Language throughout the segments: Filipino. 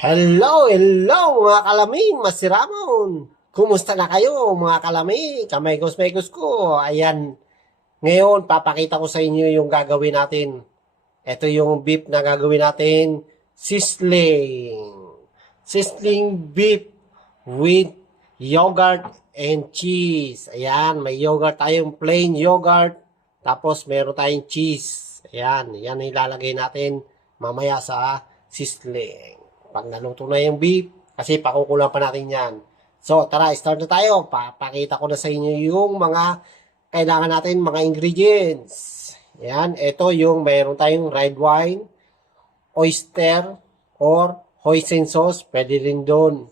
Hello, hello mga kalaming, masiramon. Kumusta na kayo mga kalaming? Kamay-gos ko. Ayan, ngayon papakita ko sa inyo yung gagawin natin. Ito yung beef na gagawin natin, sizzling. Sizzling beef with yogurt and cheese. Ayan, may yogurt tayong plain yogurt. Tapos meron tayong cheese. Ayan, yan ilalagay natin mamaya sa sizzling. Pag naluto na yung beef, kasi pakukulang pa natin yan. So, tara, start na tayo. Papakita ko na sa inyo yung mga kailangan natin, mga ingredients. Yan, ito yung mayroon tayong red wine, oyster, or hoisin sauce, pwede rin doon.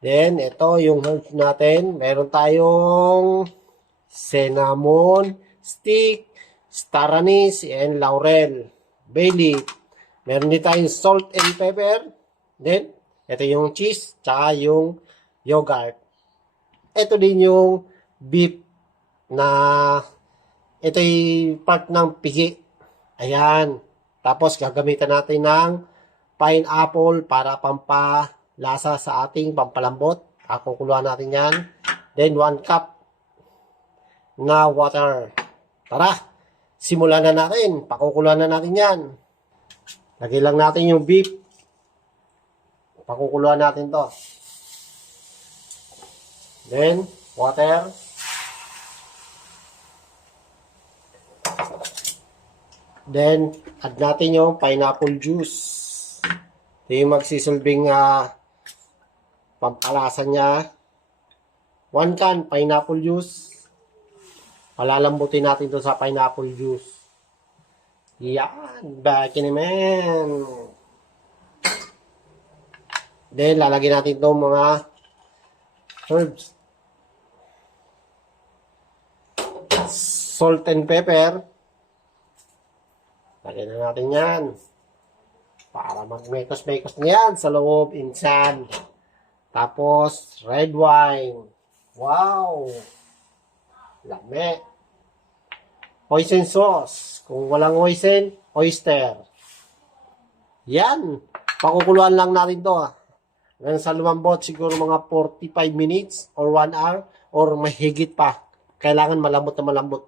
Then, ito yung herbs natin. Meron tayong cinnamon stick, star anise, and laurel, bay leaf. Meron din tayong salt and pepper. Then, ito yung cheese, tsaka yung yogurt. Ito din yung beef na ito yung part ng pigi. Ayan. Tapos, gagamitan natin ng pineapple para pampalasa sa ating pampalambot. Kakukuluan natin yan. Then, 1 cup na water. Tara, simulan na natin. Pakukuluan na natin yan. Lagay lang natin yung beef. Pakukuluan natin to. Then, water. Then, add natin yung pineapple juice. Ito yung magsisilbing pampalasa niya. 1 can pineapple juice. Palalambutin natin to sa pineapple juice. Yan, back in a man. Then, lalagyan natin itong mga herbs. Salt and pepper. Lagyan na natin yan. Para magmekos-mekos na yan sa loob, insan. Tapos, red wine. Wow! Lame. Hoisin sauce. Kung walang hoisin, oyster. Yan. Pakukuluan lang natin to. Ngayon sa lumambot, siguro mga 45 minutes or 1 hour or mahigit pa. Kailangan malambot na malambot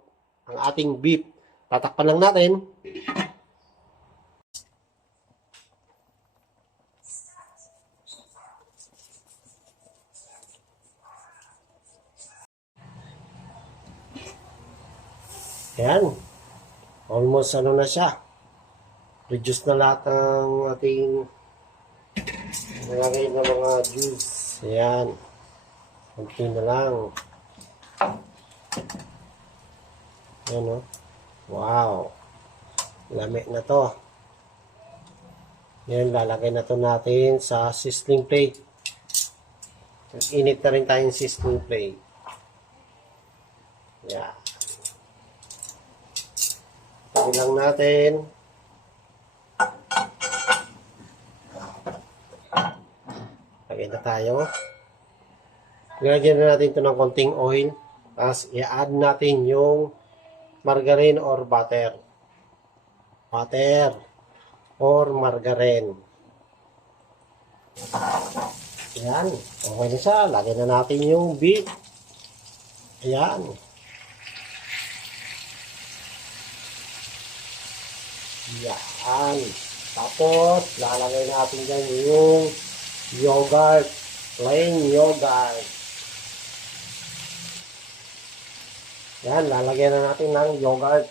ang ating beef. Tatakpan lang natin. Ayan. Almost ano na siya. Reduce na lahat ng ating nalagay na mga juice. Ayan. Kunti na lang. Ayan o. Wow. Lamig na to. Ayan, lalagay na to natin sa sizzling plate. Init na rin tayong sizzling plate. Ayan. Lagay lang natin. Lagay na tayo. Lagyan na natin ito ng konting oil. Tapos i-add natin yung margarine or butter. Butter or margarine. Ayan. Okay na siya. Lagyan na natin yung beef. Ayan. Yan. Tapos, lalagay natin dyan yung yogurt. Plain yogurt. Yan, lalagyan na natin ng yogurt.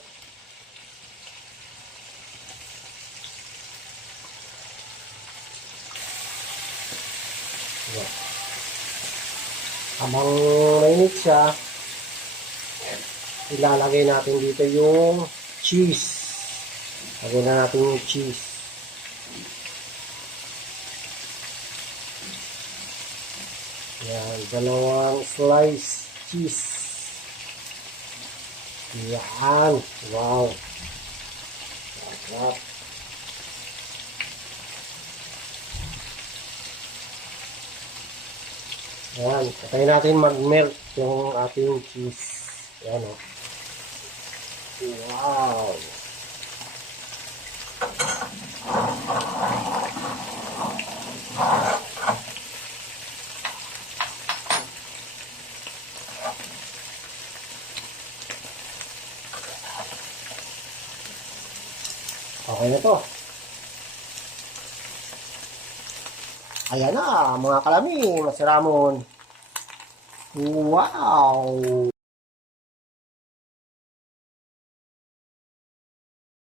Yan. Habang mainit siya, ilalagay natin dito yung cheese. Lagyan na natin yung cheese. Yan, 2 slice cheese. Yan. Wow. Sarap. Yan. Patayin natin mag-melt yung ating cheese. Yan o. Wow. Okay na to. Ayan na, mga kalami, Masiramon. Wow!